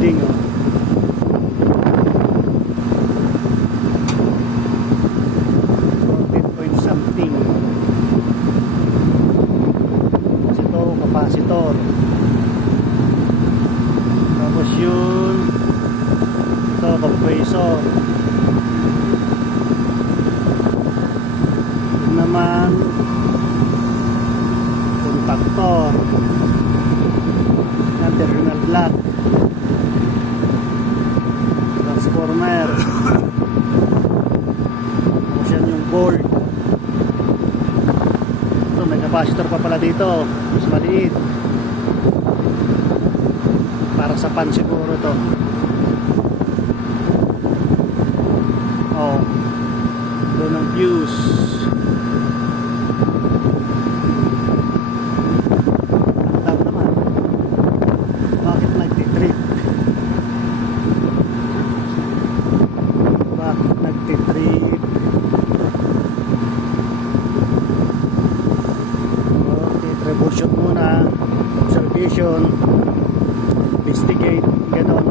reading, oh. Point something. Kasi ito capacitor, tapos yun ito compressor, yun naman contactor, yan terminal block, transformer, tapos yan yung board. Ito may capacitor pa pala dito, mas maliit, para sa pan siguro to. Oh, doon ang fuse. Ang naman, bakit nagtitrip? Bakit nagtitrip? Okay, troubleshoot muna, observation, investigate, ganon.